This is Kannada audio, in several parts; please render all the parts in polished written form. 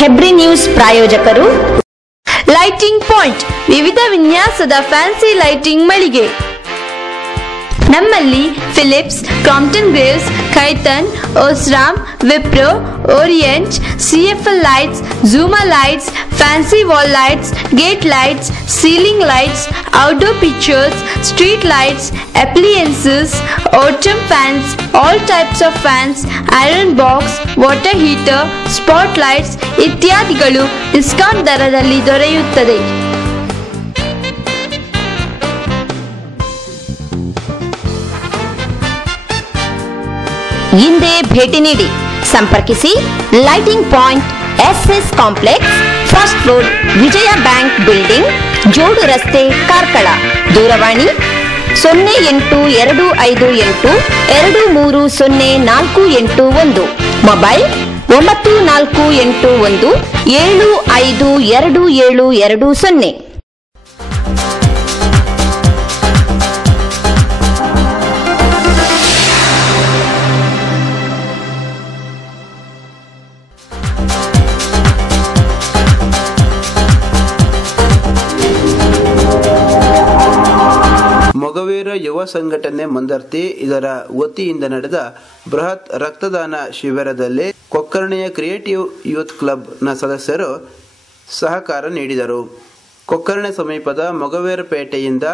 ಹೆಬ್ರಿ ನ್ಯೂಸ್ ಪ್ರಾಯೋಜಕರು ಲೈಟಿಂಗ್ ಪಾಯಿಂಟ್, ವಿವಿಧ ವಿನ್ಯಾಸದ ಫ್ಯಾನ್ಸಿ ಲೈಟಿಂಗ್ ಮಳಿಗೆ. ನಮ್ಮಲ್ಲಿ Philips, Crompton Greaves, Kaitan, Osram, Wipro, Orient, CFL lights, ಝೂಮಾ lights, fancy wall lights, gate lights, ceiling lights, outdoor pictures, street lights, appliances, autumn fans, all types of fans, iron box, water heater, spotlights ಇತ್ಯಾದಿಗಳು ಡಿಸ್ಕೌಂಟ್ ದರದಲ್ಲಿ ದೊರೆಯುತ್ತದೆ. ಹಿಂದೆ ಭೇಟಿ ನೀಡಿ, ಸಂಪರ್ಕಿಸಿ. Lighting point, SS complex, first floor, Vijaya bank building, ಜೋಡು ರಸ್ತೆ, ಕಾರ್ಕಳ. ದೂರವಾಣಿ 0825823041, ಮೊಬೈಲ್ 9481752220. ಮೊಗವೀರ ಯುವ ಸಂಘಟನೆ ಮಂದರ್ತಿ ಇದರ ವತಿಯಿಂದ ನಡೆದ ಬೃಹತ್ ರಕ್ತದಾನ ಶಿಬಿರದಲ್ಲಿ ಕೊಕ್ಕರ್ಣೆಯ ಕ್ರಿಯೇಟಿವ್ ಯೂತ್ ಕ್ಲಬ್ ನ ಸದಸ್ಯರು ಸಹಕಾರ ನೀಡಿದರು. ಕೊಕ್ಕರ್ಣೆ ಸಮೀಪದ ಮೊಗವೀರಪೇಟೆಯಿಂದ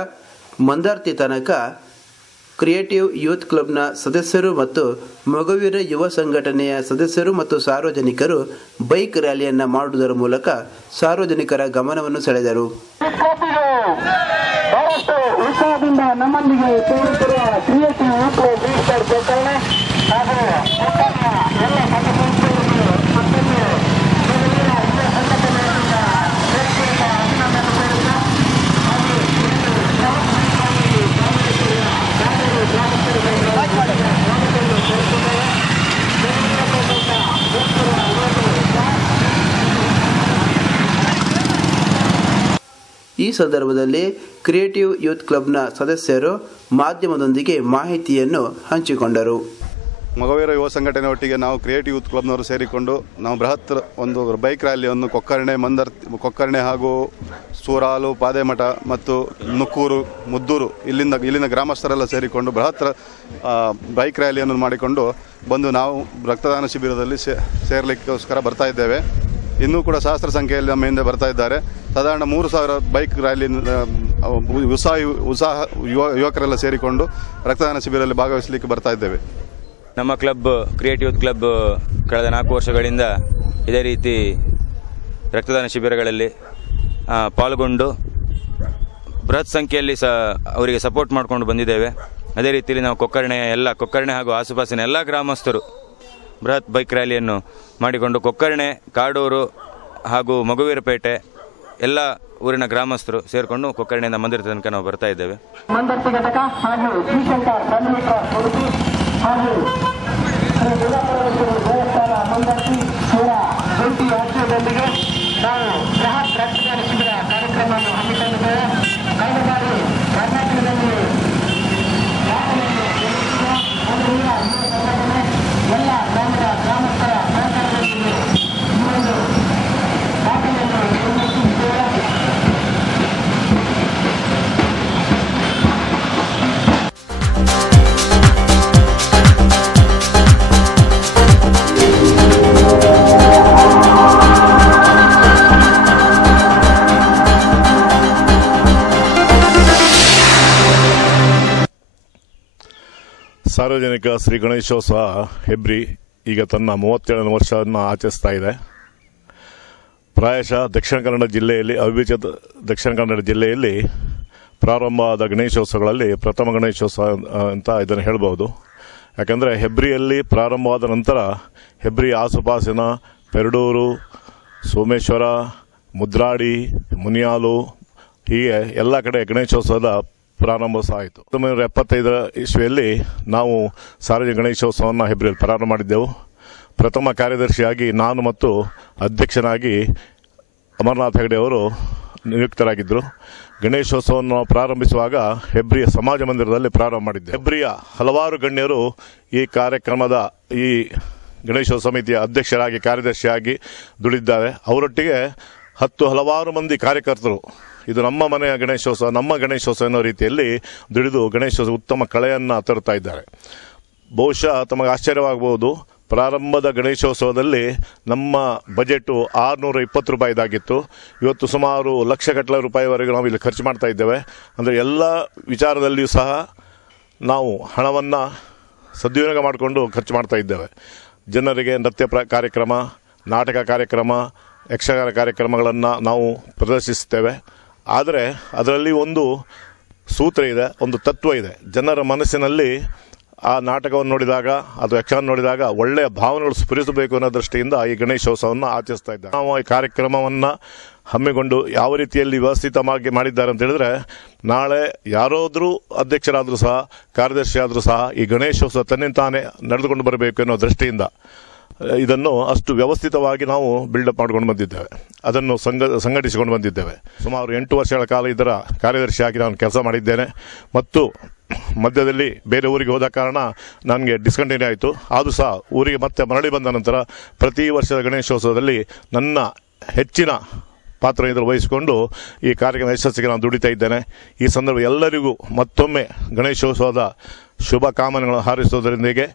ಮಂದರ್ತಿ ತನಕ ಕ್ರಿಯೇಟಿವ್ ಯೂತ್ ಕ್ಲಬ್ನ ಸದಸ್ಯರು ಮತ್ತು ಮೊಗವೀರ ಯುವ ಸಂಘಟನೆಯ ಸದಸ್ಯರು ಮತ್ತು ಸಾರ್ವಜನಿಕರು ಬೈಕ್ ರ್ಯಾಲಿಯನ್ನು ಮಾಡುವುದರ ಮೂಲಕ ಸಾರ್ವಜನಿಕರ ಗಮನವನ್ನು ಸೆಳೆದರು. ಉತ್ಸಾಹದಿಂದ ನಮ್ಮೊಂದಿಗೆ ಸೇರುತ್ತಿರುವ ಕ್ರಿಯೇಟಿವ್ ಯೂತ್ ಕ್ಲಬ್ ಕೊಕ್ಕರ್ಣೆ ಹಾಗೂ ಎಲ್ಲ ಸಂಘಟನೆಗಳಿಗೆ ಮತ್ತೊಮ್ಮೆ ಸಂಘಟನೆಯಿಂದ ಅಭಿನಂದನೆ ಕೋರುತ್ತಾ ಈ ಸಂದರ್ಭದಲ್ಲಿ ಕ್ರಿಯೇಟಿವ್ ಯೂತ್ ಕ್ಲಬ್ನ ಸದಸ್ಯರು ಮಾಧ್ಯಮದೊಂದಿಗೆ ಮಾಹಿತಿಯನ್ನು ಹಂಚಿಕೊಂಡರು. ಮೊಗವೀರ ಯುವ ಸಂಘಟನೆ ಒಟ್ಟಿಗೆ ನಾವು ಕ್ರಿಯೇಟಿವ್ ಯೂತ್ ಕ್ಲಬ್ನವರು ಸೇರಿಕೊಂಡು ನಾವು ಬೃಹತ್ ಒಂದು ಬೈಕ್ ರ್ಯಾಲಿಯನ್ನು ಕೊಕ್ಕರ್ಣೆ ಹಾಗೂ ಸೂರಾಲು, ಪಾದೆಮಠ ಮತ್ತು ನುಕ್ಕೂರು, ಮುದ್ದೂರು ಇಲ್ಲಿನ ಗ್ರಾಮಸ್ಥರೆಲ್ಲ ಸೇರಿಕೊಂಡು ಬೃಹತ್ ಬೈಕ್ ರ್ಯಾಲಿಯನ್ನು ಮಾಡಿಕೊಂಡು ಬಂದು ನಾವು ರಕ್ತದಾನ ಶಿಬಿರದಲ್ಲಿ ಸೇರಲಿಕ್ಕೋಸ್ಕರ ಬರ್ತಾ ಇದ್ದೇವೆ. ಇನ್ನೂ ಕೂಡ ಸಹಸ್ರ ಸಂಖ್ಯೆಯಲ್ಲಿ ನಮ್ಮ ಹಿಂದೆ ಬರ್ತಾ ಇದ್ದಾರೆ. ಸಾಧಾರಣ 3,000 ಬೈಕ್ ರ್ಯಾಲಿ ಉತ್ಸಾಹ ಯುವಕರೆಲ್ಲ ಸೇರಿಕೊಂಡು ರಕ್ತದಾನ ಶಿಬಿರದಲ್ಲಿ ಭಾಗವಹಿಸಲಿಕ್ಕೆ ಬರ್ತಾ ಇದ್ದೇವೆ. ನಮ್ಮ ಕ್ಲಬ್ ಕ್ರಿಯೇಟಿವ್ ಕ್ಲಬ್ ಕಳೆದ 4 ವರ್ಷಗಳಿಂದ ಇದೇ ರೀತಿ ರಕ್ತದಾನ ಶಿಬಿರಗಳಲ್ಲಿ ಪಾಲ್ಗೊಂಡು ಬೃಹತ್ ಸಂಖ್ಯೆಯಲ್ಲಿ ಅವರಿಗೆ ಸಪೋರ್ಟ್ ಮಾಡಿಕೊಂಡು ಬಂದಿದ್ದೇವೆ. ಅದೇ ರೀತಿಯಲ್ಲಿ ನಾವು ಕೊಕ್ಕರ್ಣೆ ಹಾಗೂ ಆಸುಪಾಸಿನ ಎಲ್ಲ ಗ್ರಾಮಸ್ಥರು ಬೃಹತ್ ಬೈಕ್ ರ್ಯಾಲಿಯನ್ನು ಮಾಡಿಕೊಂಡು ಕೊಕ್ಕರ್ಣೆ, ಕಾಡೂರು ಹಾಗೂ ಮೊಗವೀರಪೇಟೆ ಎಲ್ಲ ಊರಿನ ಗ್ರಾಮಸ್ಥರು ಸೇರಿಕೊಂಡು ಕೊಕ್ಕರ್ಣೆಯಿಂದ ಮಂದಿರದ ತನಕ ನಾವು ಬರ್ತಾ ಇದ್ದೇವೆ. ಮಂದರ್ತಿ ಘಟಕ ಹಾಗೂ ಹಾಗೂ ದೇವಸ್ಥಾನ ಮಂದರ್ತಿ ಇವರ ಜಂಟಿ ಆಶ್ರಯದೊಂದಿಗೆ ನಾವು ಬೃಹತ್ ರಕ್ತದಾನ ಶಿಬಿರ ಕಾರ್ಯಕ್ರಮವನ್ನು ಹಮ್ಮಿಕೊಂಡಿದ್ದೇವೆ. ಕಳೆದ ಬಾರಿ ಕರ್ನಾಟಕದಲ್ಲಿ ಎಲ್ಲ ಗ್ರಾಮದ ಗ್ರಾಮಸ್ಥರ ಸಹಕಾರದೊಂದಿಗೆ ಈ ಒಂದು ದಾಖಲೆಯನ್ನು ನಿರ್ಮಿಸಿದ್ದೇವೆ. ಸಾರ್ವಜನಿಕ ಶ್ರೀ ಗಣೇಶೋತ್ಸವ ಹೆಬ್ರಿ ಈಗ ತನ್ನ 37ನೇ ವರ್ಷವನ್ನು ಆಚರಿಸ್ತಾ ಇದೆ. ಪ್ರಾಯಶಃ ದಕ್ಷಿಣ ಕನ್ನಡ ಜಿಲ್ಲೆಯಲ್ಲಿ ಅವಿಭಜಿತ ದಕ್ಷಿಣ ಕನ್ನಡ ಜಿಲ್ಲೆಯಲ್ಲಿ ಪ್ರಾರಂಭವಾದ ಗಣೇಶೋತ್ಸವಗಳಲ್ಲಿ ಪ್ರಥಮ ಗಣೇಶೋತ್ಸವ ಅಂತ ಇದನ್ನು ಹೇಳಬಹುದು. ಯಾಕಂದರೆ ಹೆಬ್ರಿಯಲ್ಲಿ ಪ್ರಾರಂಭವಾದ ನಂತರ ಹೆಬ್ರಿ ಆಸುಪಾಸಿನ ಪೆರಡೂರು, ಸೋಮೇಶ್ವರ, ಮುದ್ರಾಡಿ, ಮುನಿಯಾಲು ಹೀಗೆ ಎಲ್ಲ ಕಡೆ ಗಣೇಶೋತ್ಸವದ ಪ್ರಾರಂಭ ಆಯಿತು. 1975 ಇಸ್ವಿಯಲ್ಲಿ ನಾವು ಸಾರ್ವಜನಿಕ ಗಣೇಶೋತ್ಸವವನ್ನು ಹೆಬ್ರಿಯಲ್ಲಿ ಪ್ರಾರಂಭ ಮಾಡಿದ್ದೆವು. ಪ್ರಥಮ ಕಾರ್ಯದರ್ಶಿಯಾಗಿ ನಾನು ಮತ್ತು ಅಧ್ಯಕ್ಷನಾಗಿ ಅಮರನಾಥ್ ಹೆಗಡೆ ಅವರು ನಿಯುಕ್ತರಾಗಿದ್ದರು. ಗಣೇಶೋತ್ಸವವನ್ನು ಪ್ರಾರಂಭಿಸುವಾಗ ಹೆಬ್ರಿಯ ಸಮಾಜ ಮಂದಿರದಲ್ಲಿ ಪ್ರಾರಂಭ ಮಾಡಿದ್ದೆ. ಹೆಬ್ರಿಯ ಹಲವಾರು ಗಣ್ಯರು ಈ ಕಾರ್ಯಕ್ರಮದ ಈ ಗಣೇಶೋತ್ಸವ ಸಮಿತಿಯ ಅಧ್ಯಕ್ಷರಾಗಿ ಕಾರ್ಯದರ್ಶಿಯಾಗಿ ದುಡಿದಿದ್ದಾರೆ. ಅವರೊಟ್ಟಿಗೆ ಹಲವಾರು ಮಂದಿ ಕಾರ್ಯಕರ್ತರು ಇದು ನಮ್ಮ ಮನೆಯ ಗಣೇಶೋತ್ಸವ, ನಮ್ಮ ಗಣೇಶೋತ್ಸವ ಅನ್ನೋ ರೀತಿಯಲ್ಲಿ ದುಡಿದು ಗಣೇಶೋತ್ಸವ ಉತ್ತಮ ಕಳೆಯನ್ನು ತರುತ್ತಾ ಇದ್ದಾರೆ. ಬಹುಶಃ ತಮಗೆ ಆಶ್ಚರ್ಯವಾಗಬಹುದು, ಪ್ರಾರಂಭದ ಗಣೇಶೋತ್ಸವದಲ್ಲಿ ನಮ್ಮ ಬಜೆಟು 620 ರೂಪಾಯಿದಾಗಿತ್ತು. ಇವತ್ತು ಸುಮಾರು ಲಕ್ಷಗಟ್ಟಲೆ ರೂಪಾಯಿವರೆಗೂ ನಾವು ಇಲ್ಲಿ ಖರ್ಚು ಮಾಡ್ತಾ ಇದ್ದೇವೆ. ಅಂದರೆ ಎಲ್ಲ ವಿಚಾರದಲ್ಲಿಯೂ ಸಹ ನಾವು ಹಣವನ್ನು ಸದ್ವಿನಿಯೋಗ ಮಾಡಿಕೊಂಡು ಖರ್ಚು ಮಾಡ್ತಾ ಇದ್ದೇವೆ. ಜನರಿಗೆ ನೃತ್ಯ ಕಾರ್ಯಕ್ರಮ, ನಾಟಕ ಕಾರ್ಯಕ್ರಮ, ಯಕ್ಷಗಾನ ಕಾರ್ಯಕ್ರಮಗಳನ್ನು ನಾವು ಪ್ರದರ್ಶಿಸುತ್ತೇವೆ. ಆದರೆ ಅದರಲ್ಲಿ ಒಂದು ಸೂತ್ರ ಇದೆ, ಒಂದು ತತ್ವ ಇದೆ. ಜನರ ಮನಸ್ಸಿನಲ್ಲಿ ಆ ನಾಟಕವನ್ನು ನೋಡಿದಾಗ ಅಥವಾ ಯಕ್ಷಗಾನ ನೋಡಿದಾಗ ಒಳ್ಳೆಯ ಭಾವನೆಗಳು ಸ್ಫುರಿಸಬೇಕು ಅನ್ನೋ ದೃಷ್ಟಿಯಿಂದ ಈ ಗಣೇಶೋತ್ಸವವನ್ನು ಆಚರಿಸ್ತಾ ಇದ್ದಾರೆ. ನಾವು ಈ ಕಾರ್ಯಕ್ರಮವನ್ನು ಹಮ್ಮಿಕೊಂಡು ಯಾವ ರೀತಿಯಲ್ಲಿ ವ್ಯವಸ್ಥಿತವಾಗಿ ಮಾಡಿದ್ದಾರೆ ಅಂತ ಹೇಳಿದ್ರೆ, ನಾಳೆ ಯಾರಾದರೂ ಅಧ್ಯಕ್ಷರಾದರೂ ಸಹ ಕಾರ್ಯದರ್ಶಿ ಆದರೂ ಸಹ ಈ ಗಣೇಶೋತ್ಸವ ತನ್ನಿಂತಾನೇ ನಡೆದುಕೊಂಡು ಬರಬೇಕು ಅನ್ನೋ ದೃಷ್ಟಿಯಿಂದ ಇದನ್ನು ಅಷ್ಟು ವ್ಯವಸ್ಥಿತವಾಗಿ ನಾವು ಬಿಲ್ಡಪ್ ಮಾಡ್ಕೊಂಡು ಬಂದಿದ್ದೇವೆ, ಅದನ್ನು ಸಂಘಟಿಸಿಕೊಂಡು ಬಂದಿದ್ದೇವೆ. ಸುಮಾರು 8 ವರ್ಷಗಳ ಕಾಲ ಇದರ ಕಾರ್ಯದರ್ಶಿಯಾಗಿ ನಾನು ಕೆಲಸ ಮಾಡಿದ್ದೇನೆ. ಮತ್ತು ಮಧ್ಯದಲ್ಲಿ ಬೇರೆ ಊರಿಗೆ ಹೋದ ಕಾರಣ ನನಗೆ ಡಿಸ್ಕಂಟಿನ್ಯೂ ಆಯಿತು. ಆದರೂ ಸಹ ಊರಿಗೆ ಮತ್ತೆ ಮರಳಿ ಬಂದ ನಂತರ ಪ್ರತಿ ವರ್ಷದ ಗಣೇಶೋತ್ಸವದಲ್ಲಿ ನನ್ನ ಹೆಚ್ಚಿನ ಪಾತ್ರ ಇದನ್ನು ವಹಿಸಿಕೊಂಡು ಈ ಕಾರ್ಯಕ್ರಮ ಯಶಸ್ಸಿಗೆ ನಾನು ದುಡಿತಾ ಇದ್ದೇನೆ. ಈ ಸಂದರ್ಭ ಎಲ್ಲರಿಗೂ ಮತ್ತೊಮ್ಮೆ ಗಣೇಶೋತ್ಸವದ ಶುಭ ಕಾಮನೆಗಳನ್ನು ಹಾರೈಸುವುದರೊಂದಿಗೆ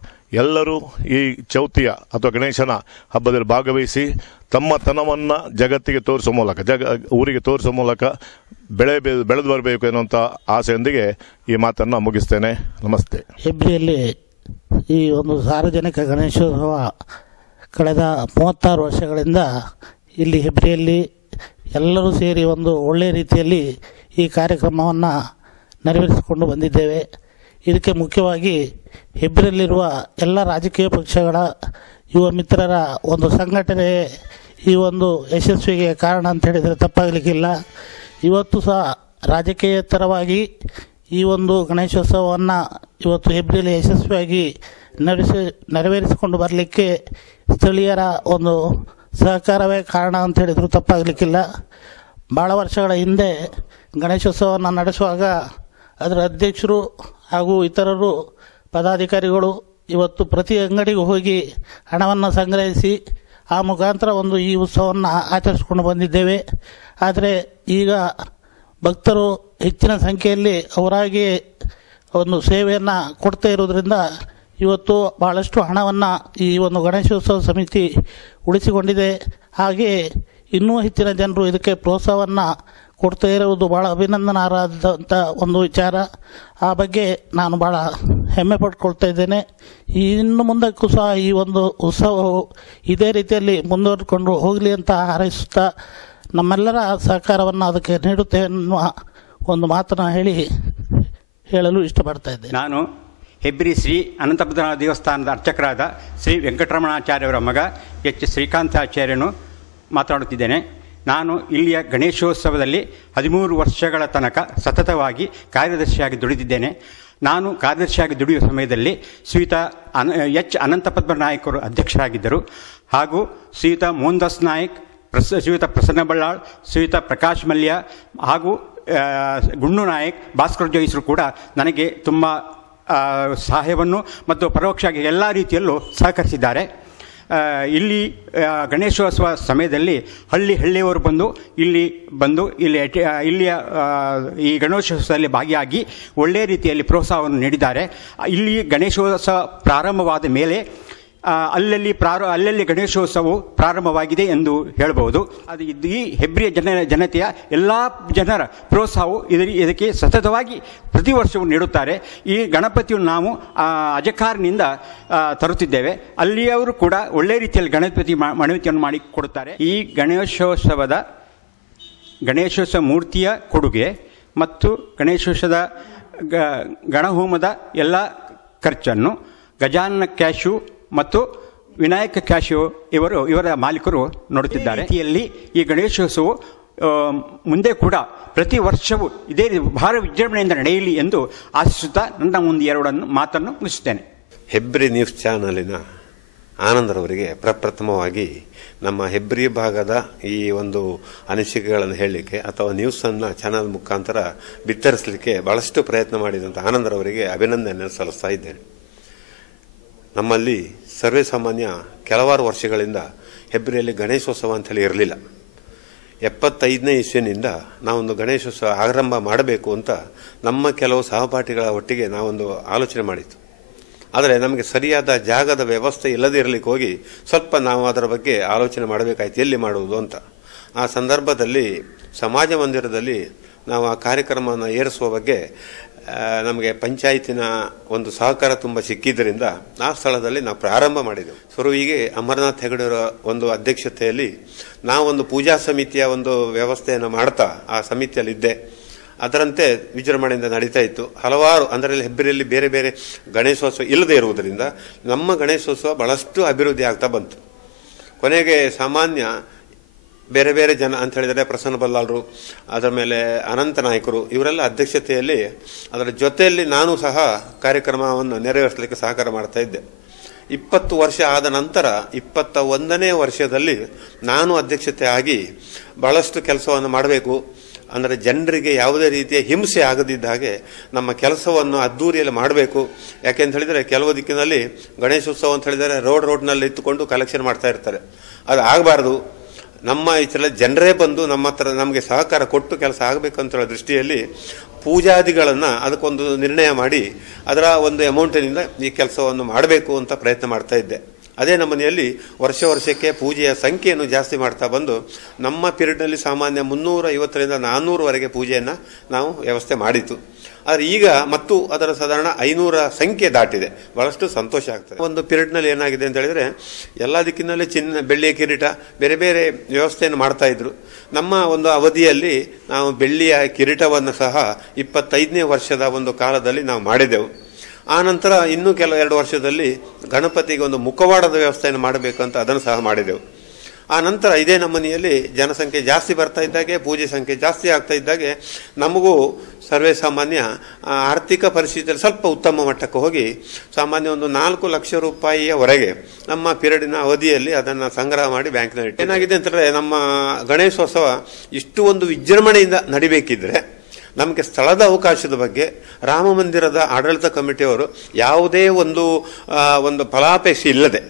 ಎಲ್ಲರೂ ಈ ಚೌತಿಯ ಅಥವಾ ಗಣೇಶನ ಹಬ್ಬದಲ್ಲಿ ಭಾಗವಹಿಸಿ ತಮ್ಮ ತನವನ್ನು ಜಗತ್ತಿಗೆ ತೋರಿಸುವ ಮೂಲಕ, ಊರಿಗೆ ತೋರಿಸುವ ಮೂಲಕ ಬೆಳೆದು ಬರಬೇಕು ಎನ್ನುವಂಥ ಆಸೆಯೊಂದಿಗೆ ಈ ಮಾತನ್ನು ಮುಗಿಸ್ತೇನೆ. ನಮಸ್ತೆ. ಹೆಬ್ರಿಯಲ್ಲಿ ಈ ಒಂದು ಸಾರ್ವಜನಿಕ ಗಣೇಶೋತ್ಸವ ಕಳೆದ 36 ವರ್ಷಗಳಿಂದ ಇಲ್ಲಿ ಹೆಬ್ರಿಯಲ್ಲಿ ಎಲ್ಲರೂ ಸೇರಿ ಒಂದು ಒಳ್ಳೆಯ ರೀತಿಯಲ್ಲಿ ಈ ಕಾರ್ಯಕ್ರಮವನ್ನು ನೆರವೇರಿಸಿಕೊಂಡು ಬಂದಿದ್ದೇವೆ. ಇದಕ್ಕೆ ಮುಖ್ಯವಾಗಿ ಹೆಬ್ರಿಯಲ್ಲಿರುವ ಎಲ್ಲ ರಾಜಕೀಯ ಪಕ್ಷಗಳ ಯುವ ಮಿತ್ರರ ಒಂದು ಸಂಘಟನೆ ಈ ಒಂದು ಯಶಸ್ವಿಗೆ ಕಾರಣ ಅಂತ ಹೇಳಿದರೆ ತಪ್ಪಾಗಲಿಕ್ಕಿಲ್ಲ. ಇವತ್ತು ಸಹ ರಾಜಕೀಯೇತರವಾಗಿ ಈ ಒಂದು ಗಣೇಶೋತ್ಸವವನ್ನು ಇವತ್ತು ಹೆಬ್ರಿಯಲ್ಲಿ ಯಶಸ್ವಿಯಾಗಿ ನೆರವೇರಿಸಿಕೊಂಡು ಬರಲಿಕ್ಕೆ ಸ್ಥಳೀಯರ ಒಂದು ಸಹಕಾರವೇ ಕಾರಣ ಅಂತ ಹೇಳಿದರೂ ತಪ್ಪಾಗಲಿಕ್ಕಿಲ್ಲ. ಭಾಳ ವರ್ಷಗಳ ಹಿಂದೆ ಗಣೇಶೋತ್ಸವವನ್ನು ನಡೆಸುವಾಗ ಅದರ ಅಧ್ಯಕ್ಷರು ಹಾಗೂ ಇತರರು ಪದಾಧಿಕಾರಿಗಳು ಇವತ್ತು ಪ್ರತಿ ಅಂಗಡಿಗೂ ಹೋಗಿ ಹಣವನ್ನು ಸಂಗ್ರಹಿಸಿ ಆ ಮುಖಾಂತರ ಒಂದು ಈ ಉತ್ಸವವನ್ನು ಆಚರಿಸಿಕೊಂಡು ಬಂದಿದ್ದೇವೆ. ಆದರೆ ಈಗ ಭಕ್ತರು ಹೆಚ್ಚಿನ ಸಂಖ್ಯೆಯಲ್ಲಿ ಅವರಾಗಿ ಒಂದು ಸೇವೆಯನ್ನು ಕೊಡ್ತಾ ಇರೋದ್ರಿಂದ ಇವತ್ತು ಭಾಳಷ್ಟು ಹಣವನ್ನು ಈ ಒಂದು ಗಣೇಶೋತ್ಸವ ಸಮಿತಿ ಉಳಿಸಿಕೊಂಡಿದೆ. ಹಾಗೆ ಇನ್ನೂ ಹೆಚ್ಚಿನ ಜನರು ಇದಕ್ಕೆ ಪ್ರೋತ್ಸಾಹವನ್ನು ಕೊಡ್ತಾ ಇರುವುದು ಭಾಳ ಅಭಿನಂದನಾರ್ಹವಾದಂಥ ಒಂದು ವಿಚಾರ. ಆ ಬಗ್ಗೆ ನಾನು ಭಾಳ ಹೆಮ್ಮೆ ಪಡ್ಕೊಳ್ತಾ ಇದ್ದೇನೆ. ಇನ್ನು ಮುಂದಕ್ಕೂ ಸಹ ಈ ಒಂದು ಉತ್ಸವವು ಇದೇ ರೀತಿಯಲ್ಲಿ ಮುಂದುವರೆದುಕೊಂಡು ಹೋಗಲಿ ಅಂತ ಹಾರೈಸುತ್ತಾ ನಮ್ಮೆಲ್ಲರ ಸಹಕಾರವನ್ನು ಅದಕ್ಕೆ ನೀಡುತ್ತೆ ಎನ್ನುವ ಒಂದು ಮಾತನ್ನು ಹೇಳಲು ಇಷ್ಟಪಡ್ತಾ ಇದ್ದೇನೆ. ನಾನು ಹೆಬ್ರಿ ಶ್ರೀ ಅನಂತಪದ್ಮನಾಭ ದೇವಸ್ಥಾನದ ಅರ್ಚಕರಾದ ಶ್ರೀ ವೆಂಕಟರಮಣಾಚಾರ್ಯವರ ಮಗ ಎಚ್ ಶ್ರೀಕಾಂತಾಚಾರ್ಯನು ಮಾತನಾಡುತ್ತಿದ್ದೇನೆ. ನಾನು ಇಲ್ಲಿಯ ಗಣೇಶೋತ್ಸವದಲ್ಲಿ 13 ವರ್ಷಗಳ ತನಕ ಸತತವಾಗಿ ಕಾರ್ಯದರ್ಶಿಯಾಗಿ ದುಡಿದಿದ್ದೇನೆ. ನಾನು ಕಾರ್ಯದರ್ಶಿಯಾಗಿ ದುಡಿಯುವ ಸಮಯದಲ್ಲಿ ಶ್ರೀಯುತ ಎಚ್ ಅನಂತಪದ್ಮ ನಾಯಕರು ಅಧ್ಯಕ್ಷರಾಗಿದ್ದರು. ಹಾಗೂ ಶ್ರೀಯುತ ಮೋಹನ್ದಾಸ್ ನಾಯಕ್, ಶ್ರೀಯುತ ಪ್ರಸನ್ನ ಬಳ್ಳಾಳ್, ಶ್ರೀಯುತ ಪ್ರಕಾಶ್ ಮಲ್ಯ ಹಾಗೂ ಗುಂಡು ನಾಯಕ್, ಭಾಸ್ಕರ್ ಜೋಯಿಸರು ಕೂಡ ನನಗೆ ತುಂಬ ಸಹಾಯವನ್ನು ಮತ್ತು ಪರೋಕ್ಷವಾಗಿ ಎಲ್ಲ ರೀತಿಯಲ್ಲೂ ಸಹಕರಿಸಿದ್ದಾರೆ. ಇಲ್ಲಿ ಗಣೇಶೋತ್ಸವ ಸಮಯದಲ್ಲಿ ಹಳ್ಳಿಯವರು ಬಂದು ಇಲ್ಲಿಯ ಈ ಗಣೇಶೋತ್ಸವದಲ್ಲಿ ಭಾಗಿಯಾಗಿ ಒಳ್ಳೆಯ ರೀತಿಯಲ್ಲಿ ಪ್ರೋತ್ಸಾಹವನ್ನು ನೀಡಿದ್ದಾರೆ. ಇಲ್ಲಿ ಗಣೇಶೋತ್ಸವ ಪ್ರಾರಂಭವಾದ ಮೇಲೆ ಅಲ್ಲಲ್ಲಿ ಗಣೇಶೋತ್ಸವವು ಪ್ರಾರಂಭವಾಗಿದೆ ಎಂದು ಹೇಳಬಹುದು. ಅದು ಈ ಹೆಬ್ರಿಯ ಜನತೆಯ ಎಲ್ಲ ಜನರ ಪ್ರೋತ್ಸಾಹವು ಇದಕ್ಕೆ ಸತತವಾಗಿ ಪ್ರತಿ ವರ್ಷವೂ ನೀಡುತ್ತಾರೆ. ಈ ಗಣಪತಿಯನ್ನು ನಾವು ಅಜಕಾರ್ನಿಂದ ತರುತ್ತಿದ್ದೇವೆ. ಅಲ್ಲಿಯವರು ಕೂಡ ಒಳ್ಳೆಯ ರೀತಿಯಲ್ಲಿ ಗಣಪತಿಯನ್ನು ಮಾಡಿ ಕೊಡುತ್ತಾರೆ. ಈ ಗಣೇಶೋತ್ಸವ ಮೂರ್ತಿಯ ಕೊಡುಗೆ ಮತ್ತು ಗಣೇಶೋತ್ಸವದ ಗಣಹೋಮದ ಎಲ್ಲ ಖರ್ಚನ್ನು ಗಜಾನನ ಕ್ಯಾಶು ಮತ್ತು ವಿನಾಯಕ ಕ್ಯಾಶು ಇವರ ಮಾಲೀಕರು ನೋಡುತ್ತಿದ್ದಾರೆ. ರೀತಿಯಲ್ಲಿ ಈ ಗಣೇಶೋತ್ಸವವು ಮುಂದೆ ಕೂಡ ಪ್ರತಿ ವರ್ಷವೂ ಇದೇ ಭಾಳ ವಿಜೃಂಭಣೆಯಿಂದ ನಡೆಯಲಿ ಎಂದು ಆಶಿಸುತ್ತಾ ನನ್ನ ಮುಂದೆ 2 ಮಾತನ್ನು ಮುಗಿಸುತ್ತೇನೆ. ಹೆಬ್ರಿ ನ್ಯೂಸ್ ಚಾನಲಿನ ಆನಂದರವರಿಗೆ ಪ್ರಪ್ರಥಮವಾಗಿ ನಮ್ಮ ಹೆಬ್ರಿ ಭಾಗದ ಈ ಒಂದು ಅನಿಸಿಕೆಗಳನ್ನು ಹೇಳಲಿಕ್ಕೆ ಅಥವಾ ನ್ಯೂಸನ್ನು ಚಾನಲ್ ಮುಖಾಂತರ ಬಿತ್ತರಿಸಲಿಕ್ಕೆ ಬಹಳಷ್ಟು ಪ್ರಯತ್ನ ಮಾಡಿದಂಥ ಆನಂದರವರಿಗೆ ಅಭಿನಂದನೆ ಸಲ್ಲಿಸ್ತಾ ಇದ್ದೇನೆ. ನಮ್ಮಲ್ಲಿ ಸರ್ವೇ ಸಾಮಾನ್ಯ ಕೆಲವಾರು ವರ್ಷಗಳಿಂದ ಹೆಬ್ರಿಯಲ್ಲಿ ಗಣೇಶೋತ್ಸವ ಅಂತೇಳಿ ಇರಲಿಲ್ಲ. 75ನೇ ಇಸ್ವಿನಿಂದ ನಾವೊಂದು ಗಣೇಶೋತ್ಸವ ಆರಂಭ ಮಾಡಬೇಕು ಅಂತ ನಮ್ಮ ಕೆಲವು ಸಹಪಾಠಿಗಳ ಒಟ್ಟಿಗೆ ನಾವೊಂದು ಆಲೋಚನೆ ಮಾಡಿತ್ತು. ಆದರೆ ನಮಗೆ ಸರಿಯಾದ ಜಾಗದ ವ್ಯವಸ್ಥೆ ಇಲ್ಲದೇ ಇರಲಿಕ್ಕೆ ಹೋಗಿ ಸ್ವಲ್ಪ ನಾವು ಅದರ ಬಗ್ಗೆ ಆಲೋಚನೆ ಮಾಡಬೇಕಾಯ್ತು, ಎಲ್ಲಿ ಮಾಡುವುದು ಅಂತ. ಆ ಸಂದರ್ಭದಲ್ಲಿ ಸಮಾಜ ಮಂದಿರದಲ್ಲಿ ನಾವು ಆ ಕಾರ್ಯಕ್ರಮವನ್ನು ಏರಿಸುವ ಬಗ್ಗೆ ನಮಗೆ ಪಂಚಾಯತಿನ ಒಂದು ಸಹಕಾರ ತುಂಬ ಸಿಕ್ಕಿದ್ದರಿಂದ ಆ ಸ್ಥಳದಲ್ಲಿ ನಾವು ಪ್ರಾರಂಭ ಮಾಡಿದೆವು. ಸುರುವಿಗೆ ಅಮರನಾಥ್ ಹೆಗಡೆಯವರ ಒಂದು ಅಧ್ಯಕ್ಷತೆಯಲ್ಲಿ ನಾವೊಂದು ಪೂಜಾ ಸಮಿತಿಯ ಒಂದು ವ್ಯವಸ್ಥೆಯನ್ನು ಮಾಡ್ತಾ ಆ ಸಮಿತಿಯಲ್ಲಿದ್ದೆ. ಅದರಂತೆ ವಿಜೃಂಭಣೆಯಿಂದ ನಡೀತಾ ಇತ್ತು. ಹಲವಾರು ಅದರಲ್ಲಿ ಹೆಬ್ರಿಯಲ್ಲಿ ಬೇರೆ ಬೇರೆ ಗಣೇಶೋತ್ಸವ ಇಲ್ಲದೆ ಇರುವುದರಿಂದ ನಮ್ಮ ಗಣೇಶೋತ್ಸವ ಬಹಳಷ್ಟು ಅಭಿವೃದ್ಧಿ ಆಗ್ತಾ ಬಂತು. ಕೊನೆಗೆ ಸಾಮಾನ್ಯ ಬೇರೆ ಬೇರೆ ಜನ ಅಂತ ಹೇಳಿದರೆ ಪ್ರಸನ್ನ ಬಲ್ಲಾಳರು, ಅದರ ಮೇಲೆ ಅನಂತ ನಾಯಕರು, ಇವರೆಲ್ಲ ಅಧ್ಯಕ್ಷತೆಯಲ್ಲಿ ಅದರ ಜೊತೆಯಲ್ಲಿ ನಾನು ಸಹ ಕಾರ್ಯಕ್ರಮವನ್ನು ನೆರವೇರಿಸಲಿಕ್ಕೆ ಸಹಕಾರ ಮಾಡ್ತಾ ಇದ್ದೆ. 20 ವರ್ಷ ಆದ ನಂತರ 21ನೇ ವರ್ಷದಲ್ಲಿ ನಾನು ಅಧ್ಯಕ್ಷತೆ ಆಗಿ ಬಹಳಷ್ಟು ಕೆಲಸವನ್ನು ಮಾಡಬೇಕು, ಅಂದರೆ ಜನರಿಗೆ ಯಾವುದೇ ರೀತಿಯ ಹಿಂಸೆ ಆಗದಿದ್ದ ಹಾಗೆ ನಮ್ಮ ಕೆಲಸವನ್ನು ಅದ್ದೂರಿಯಲ್ಲಿ ಮಾಡಬೇಕು. ಯಾಕೆಂತ ಹೇಳಿದರೆ ಕೆಲವು ದಿಕ್ಕಿನಲ್ಲಿ ಗಣೇಶೋತ್ಸವ ಅಂತ ಹೇಳಿದರೆ ರೋಡ್ನಲ್ಲಿ ಇತ್ತುಕೊಂಡು ಕಲೆಕ್ಷನ್ ಮಾಡ್ತಾ ಇರ್ತಾರೆ. ಅದು ಆಗಬಾರ್ದು. ನಮ್ಮ ಈ ಜನರೇ ಬಂದು ನಮ್ಮ ಹತ್ರ ನಮಗೆ ಸಹಕಾರ ಕೊಟ್ಟು ಕೆಲಸ ಆಗಬೇಕು ಅಂತ ಹೇಳೋ ದೃಷ್ಟಿಯಲ್ಲಿ ಪೂಜಾದಿಗಳನ್ನು ಅದಕ್ಕೊಂದು ನಿರ್ಣಯ ಮಾಡಿ ಅದರ ಒಂದು ಅಮೌಂಟಿನಿಂದ ಈ ಕೆಲಸವನ್ನು ಮಾಡಬೇಕು ಅಂತ ಪ್ರಯತ್ನ ಮಾಡ್ತಾ ಇದ್ದೆ. ಅದೇ ನಮ್ಮನೆಯಲ್ಲಿ ವರ್ಷಕ್ಕೆ ಪೂಜೆಯ ಸಂಖ್ಯೆಯನ್ನು ಜಾಸ್ತಿ ಮಾಡ್ತಾ ಬಂದು ನಮ್ಮ ಪೀರಿಯಡ್ನಲ್ಲಿ ಸಾಮಾನ್ಯ 350ರಿಂದ 400ವರೆಗೆ ಪೂಜೆಯನ್ನು ನಾವು ವ್ಯವಸ್ಥೆ ಮಾಡಿತು. ಆದರೆ ಈಗ ಮತ್ತು ಅದರ ಸಾಧಾರಣ 500 ಸಂಖ್ಯೆ ದಾಟಿದೆ. ಬಹಳಷ್ಟು ಸಂತೋಷ ಆಗ್ತದೆ. ಒಂದು ಪೀರಿಯಡ್ನಲ್ಲಿ ಏನಾಗಿದೆ ಅಂತ ಹೇಳಿದರೆ ಎಲ್ಲ ದಿಕ್ಕಿನಲ್ಲಿ ಬೆಳ್ಳಿಯ ಕಿರೀಟ ಬೇರೆ ಬೇರೆ ವ್ಯವಸ್ಥೆಯನ್ನು ಮಾಡ್ತಾ ಇದ್ರು. ನಮ್ಮ ಒಂದು ಅವಧಿಯಲ್ಲಿ ನಾವು ಬೆಳ್ಳಿಯ ಕಿರೀಟವನ್ನು ಸಹ 25ನೇ ವರ್ಷದ ಒಂದು ಕಾಲದಲ್ಲಿ ನಾವು ಮಾಡಿದೆವು. ಆ ನಂತರ ಇನ್ನೂ ಕೆಲವು 2 ವರ್ಷದಲ್ಲಿ ಗಣಪತಿಗೆ ಒಂದು ಮುಖವಾಡದ ವ್ಯವಸ್ಥೆಯನ್ನು ಮಾಡಬೇಕಂತ ಅದನ್ನು ಸಹ ಮಾಡಿದೆವು. ಆ ನಂತರ ಇದೇ ನಮ್ಮನೆಯಲ್ಲಿ ಜನಸಂಖ್ಯೆ ಜಾಸ್ತಿ ಬರ್ತಾ ಇದ್ದಾಗೆ, ಪೂಜೆ ಸಂಖ್ಯೆ ಜಾಸ್ತಿ ಆಗ್ತಾ ಇದ್ದಾಗೆ ನಮಗೂ ಸರ್ವೇ ಸಾಮಾನ್ಯ ಆರ್ಥಿಕ ಪರಿಸ್ಥಿತಿಯಲ್ಲಿ ಸ್ವಲ್ಪ ಉತ್ತಮ ಮಟ್ಟಕ್ಕೆ ಹೋಗಿ ಸಾಮಾನ್ಯ ಒಂದು 4 ಲಕ್ಷ ರೂಪಾಯಿಯವರೆಗೆ ನಮ್ಮ ಪೀರಿಯಡಿನ ಅವಧಿಯಲ್ಲಿ ಅದನ್ನು ಸಂಗ್ರಹ ಮಾಡಿ ಬ್ಯಾಂಕ್ನಲ್ಲಿ ಇಟ್ಟು. ಏನಾಗಿದೆ ಅಂತಂದರೆ ನಮ್ಮ ಗಣೇಶೋತ್ಸವ ಇಷ್ಟು ಒಂದು ವಿಜೃಂಭಣೆಯಿಂದ ನಡಿಬೇಕಿದ್ರೆ ನಮಗೆ ಸ್ಥಳದ ಅವಕಾಶದ ಬಗ್ಗೆ ರಾಮ ಮಂದಿರದ ಆಡಳಿತ ಕಮಿಟಿಯವರು ಯಾವುದೇ ಒಂದು ಫಲಾಪೇಕ್ಷೆ ಇಲ್ಲದೆ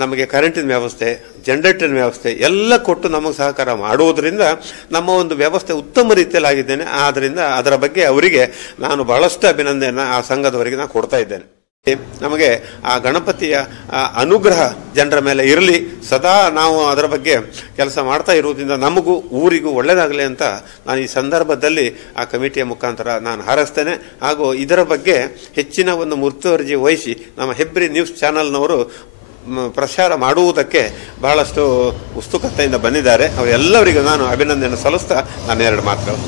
ನಮಗೆ ಕರೆಂಟಿನ ವ್ಯವಸ್ಥೆ, ಜನರೇಟರ್ ವ್ಯವಸ್ಥೆ ಎಲ್ಲ ಕೊಟ್ಟು ನಮಗೆ ಸಹಕಾರ ಮಾಡುವುದರಿಂದ ನಮ್ಮ ಒಂದು ವ್ಯವಸ್ಥೆ ಉತ್ತಮ ರೀತಿಯಲ್ಲಿ ಆಗಿದ್ದೇನೆ. ಆದ್ದರಿಂದ ಅದರ ಬಗ್ಗೆ ಅವರಿಗೆ ನಾನು ಬಹಳಷ್ಟು ಅಭಿನಂದನೆ ಆ ಸಂಘದವರಿಗೆ ನಾನು ಕೊಡ್ತಾ ಇದ್ದೇನೆ. ನಮಗೆ ಆ ಗಣಪತಿಯ ಅನುಗ್ರಹ ಜನರ ಮೇಲೆ ಇರಲಿ, ಸದಾ ನಾವು ಅದರ ಬಗ್ಗೆ ಕೆಲಸ ಮಾಡ್ತಾ ಇರುವುದರಿಂದ ನಮಗೂ ಊರಿಗೂ ಒಳ್ಳೆಯದಾಗಲಿ ಅಂತ ನಾನು ಈ ಸಂದರ್ಭದಲ್ಲಿ ಆ ಕಮಿಟಿಯ ಮುಖಾಂತರ ನಾನು ಹಾರೈಸ್ತೇನೆ. ಹಾಗೂ ಇದರ ಬಗ್ಗೆ ಹೆಚ್ಚಿನ ಒಂದು ಮುತುವರ್ಜಿ ವಹಿಸಿ ನಮ್ಮ ಹೆಬ್ರಿ ನ್ಯೂಸ್ ಚಾನೆಲ್ನವರು ಪ್ರಚಾರ ಮಾಡುವುದಕ್ಕೆ ಬಹಳಷ್ಟು ಉತ್ಸುಕತೆಯಿಂದ ಬಂದಿದ್ದಾರೆ. ಅವರೆಲ್ಲರಿಗೂ ನಾನು ಅಭಿನಂದನೆ ಸಲ್ಲಿಸ್ತಾ ನಾನು 2 ಮಾತುಗಳು